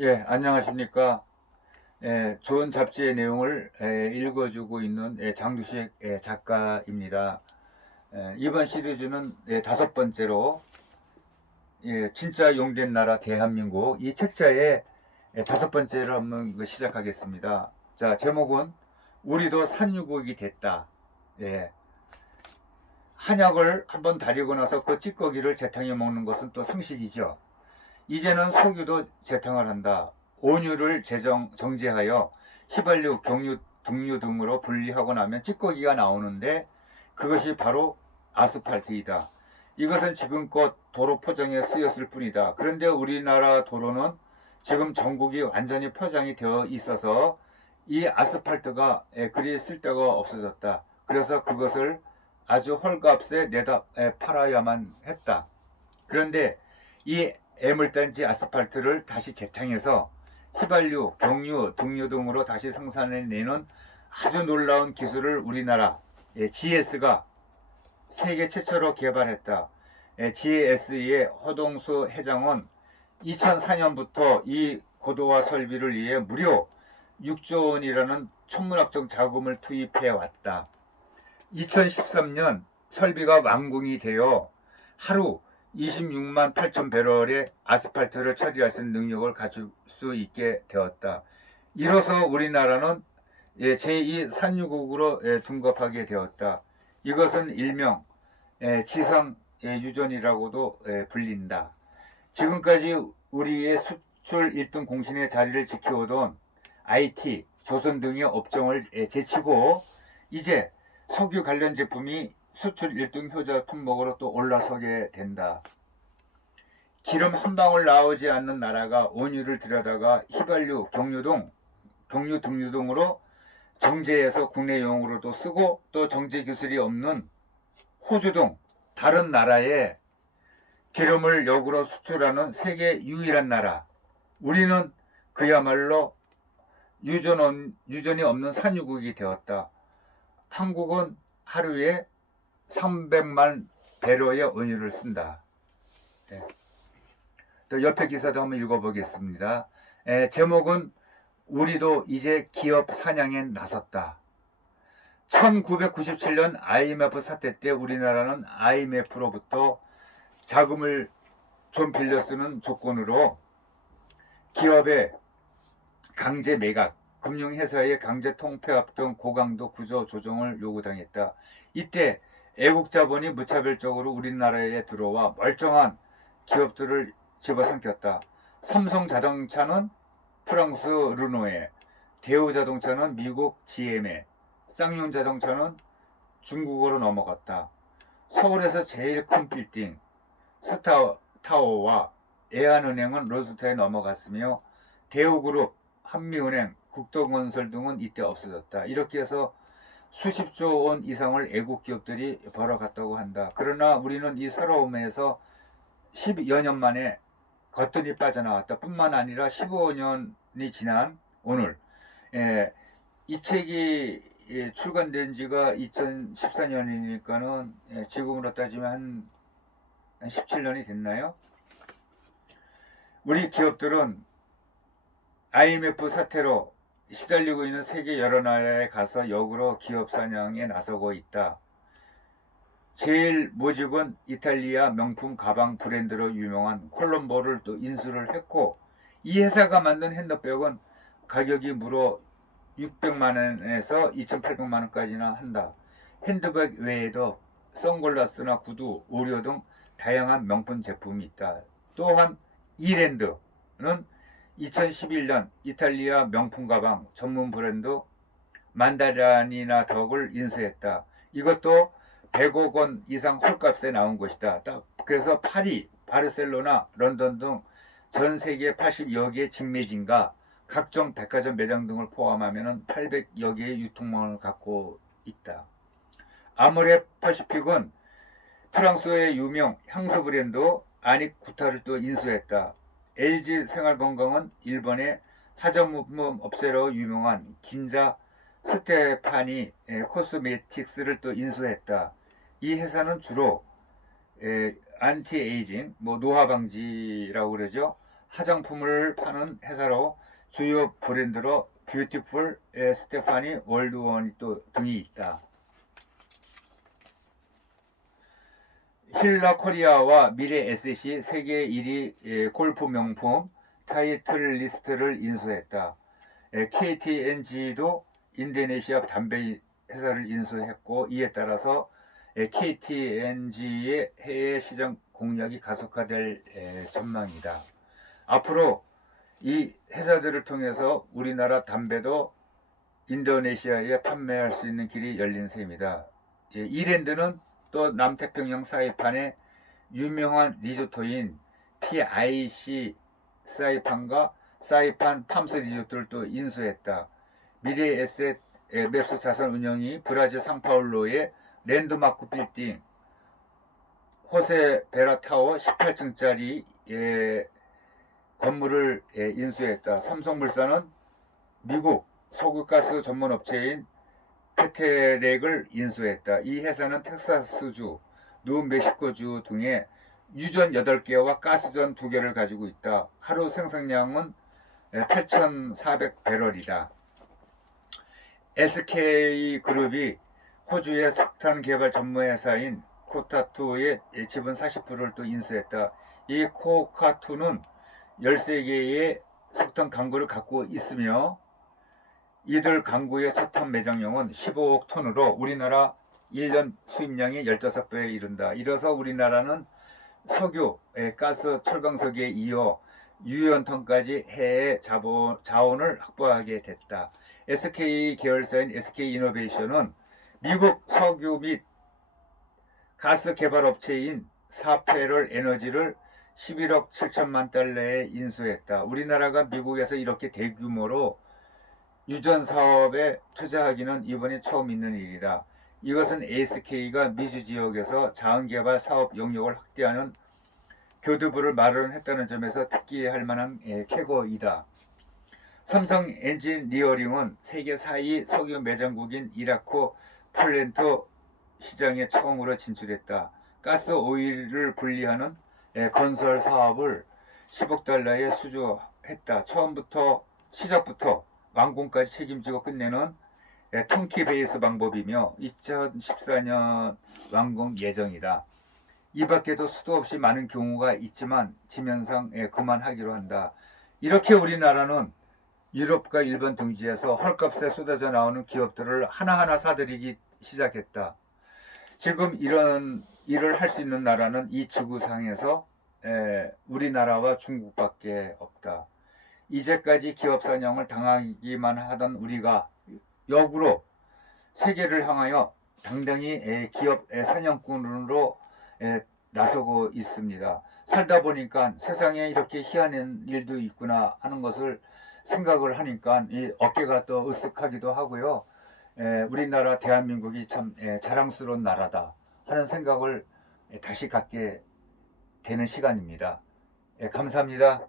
예, 안녕하십니까. 좋은 잡지의 내용을 읽어주고 있는 장두식 작가입니다. 이번 시리즈는 다섯 번째로 진짜 용된 나라 대한민국 이 책자의 다섯 번째로 한번 시작하겠습니다. 자, 제목은 우리도 산유국이 됐다. 예, 한약을 한번 다리고 나서 그 찌꺼기를 재탕해 먹는 것은 또 상식이죠. 이제는 석유도 재탕을 한다. 온유를 정제하여 휘발유, 경유, 등유 등으로 분리하고 나면 찌꺼기가 나오는데 그것이 바로 아스팔트이다. 이것은 지금껏 도로 포장에 쓰였을 뿐이다. 그런데 우리나라 도로는 지금 전국이 완전히 포장이 되어 있어서 이 아스팔트가 그리 쓸데가 없어졌다. 그래서 그것을 아주 헐값에 내다 팔아야만 했다. 그런데 이 애물단지 아스팔트를 다시 재탕해서 휘발유, 경유, 등유 등으로 다시 생산해내는 아주 놀라운 기술을 우리나라 GS가 세계 최초로 개발했다. GS의 허동수 회장은 2004년부터 이 고도화 설비를 위해 무려 6조 원이라는 천문학적 자금을 투입해 왔다. 2013년 설비가 완공이 되어 하루 26만 8천 배럴의 아스팔트를 처리할 수 있는 능력을 가질 수 있게 되었다. 이로써 우리나라는 제2 산유국으로 둔갑하게 되었다. 이것은 일명 지상 유전이라고도 불린다. 지금까지 우리의 수출 1등 공신의 자리를 지켜오던 IT, 조선 등의 업종을 제치고 이제 석유 관련 제품이 수출 1등 효자 품목으로 또 올라서게 된다. 기름 한 방울 나오지 않는 나라가 원유를 들여다가 휘발유, 경유, 등유 등으로 정제해서 국내용으로도 쓰고 또 정제 기술이 없는 호주 등 다른 나라에 기름을 역으로 수출하는 세계 유일한 나라. 우리는 그야말로 유전이 없는 산유국이 되었다. 한국은 하루에 300만 배로의 원유를 쓴다. 네. 또 옆에 기사도 한번 읽어보겠습니다. 제목은 우리도 이제 기업 사냥에 나섰다. 1997년 IMF 사태 때 우리나라는 IMF로부터 자금을 좀 빌려 쓰는 조건으로 기업의 강제 매각, 금융회사의 강제 통폐합 등 고강도 구조 조정을 요구당했다. 이때 애국 자본이 무차별적으로 우리나라에 들어와 멀쩡한 기업들을 집어삼켰다. 삼성자동차는 프랑스 르노에, 대우자동차는 미국 GM에, 쌍용자동차는 중국으로 넘어갔다. 서울에서 제일 큰 빌딩 스타타워와 애한은행은 로스터에 넘어갔으며 대우그룹, 한미은행, 국도건설 등은 이때 없어졌다. 이렇게 해서 수십조 원 이상을 애국 기업들이 벌어갔다고 한다. 그러나 우리는 이 서러움에서 10여 년 만에 거뜬히 빠져나왔다. 뿐만 아니라 15년이 지난 오늘 이 책이 출간된 지가 2014년이니까는 지금으로 따지면 한 17년이 됐나요? 우리 기업들은 IMF 사태로 시달리고 있는 세계 여러 나라에 가서 역으로 기업 사냥에 나서고 있다. 제일 모집은 이탈리아 명품 가방 브랜드로 유명한 콜롬보를 또 인수를 했고 이 회사가 만든 핸드백은 가격이 무려 600만 원에서 2,800만 원까지나 한다. 핸드백 외에도 선글라스나 구두, 의류 등 다양한 명품 제품이 있다. 또한 이랜드는 2011년 이탈리아 명품 가방 전문 브랜드 만다라니나 덕을 인수했다. 이것도 100억 원 이상 헐값에 나온 것이다. 그래서 파리, 바르셀로나, 런던 등 전 세계 80여 개의 직매진과 각종 백화점 매장 등을 포함하면 800여 개의 유통망을 갖고 있다. 아모레 파시픽은 프랑스의 유명 향수 브랜드 아닉구타를 또 인수했다. LG 생활건강은 일본의 하전무품 업체로 유명한 긴자 스테파니 코스메틱스를 또 인수했다. 이 회사는 주로 안티에이징, 노화 방지라고 그러죠. 화장품을 파는 회사로 주요 브랜드로 뷰티풀, 스테파니, 월드원 또 등이 있다. 힐러 코리아와 미래 에셋이 세계 1위 골프 명품 타이틀 리스트를 인수했다. KTNG도 인도네시아 담배 회사를 인수했고, 이에 따라서 KTNG의 해외 시장 공략이 가속화될 전망이다. 앞으로 이 회사들을 통해서 우리나라 담배도 인도네시아에 판매할 수 있는 길이 열린 셈이다. 이랜드는 또 남태평양 사이판의 유명한 리조토인 PIC 사이판과 사이판 팜스 리조트를 또 인수했다. 미래 에셋 맵스 자산 운영이 브라질 상파울로의 랜드마크 빌딩 호세 베라타워 18층짜리 건물을 인수했다. 삼성물산은 미국 석유가스 전문 업체인 페테렉을 인수했다. 이 회사는 텍사스주, 뉴멕시코주 등의 유전 8개와 가스전 2개를 가지고 있다. 하루 생산량은 8,400배럴이다. SK그룹이 호주의 석탄 개발 전문 회사인 코타2의 지분 40%를 또 인수했다. 이 코카2는 13개의 석탄 강구를 갖고 있으며, 이들 강구의 석탄 매장량은 15억 톤으로 우리나라 1년 수입량이 15배에 이른다. 이래서 우리나라는 석유, 가스, 철강석에 이어 유연탄까지 해외 자원을 확보하게 됐다. SK 계열사인 SK이노베이션은 미국 석유 및 가스 개발 업체인 사페럴 에너지를 11억 7천만 달러에 인수했다. 우리나라가 미국에서 이렇게 대규모로 유전 사업에 투자하기는 이번이 처음 있는 일이다. 이것은 SK가 미주 지역에서 자원개발 사업 영역을 확대하는 교두부를 마련했다는 점에서 특기할 만한 쾌거이다. 삼성 엔지니어링은 세계 4위 석유 매장국인 이라크 폴란드 시장에 처음으로 진출했다. 가스 오일을 분리하는 건설 사업을 10억 달러에 수주했다. 처음부터 시작부터 완공까지 책임지고 끝내는 턴키 베이스 방법이며 2014년 완공 예정이다. 이 밖에도 수도 없이 많은 경우가 있지만 지면상 그만하기로 한다. 이렇게 우리나라는 유럽과 일본 등지에서 헐값에 쏟아져 나오는 기업들을 하나하나 사들이기 시작했다. 지금 이런 일을 할 수 있는 나라는 이 지구상에서 우리나라와 중국밖에 없다. 이제까지 기업 사냥을 당하기만 하던 우리가 역으로 세계를 향하여 당당히 기업 사냥꾼으로 나서고 있습니다. 살다 보니까 세상에 이렇게 희한한 일도 있구나 하는 것을 생각을 하니까 이 어깨가 또 으쓱하기도 하고요. 우리나라 대한민국이 참 자랑스러운 나라다 하는 생각을 다시 갖게 되는 시간입니다. 감사합니다.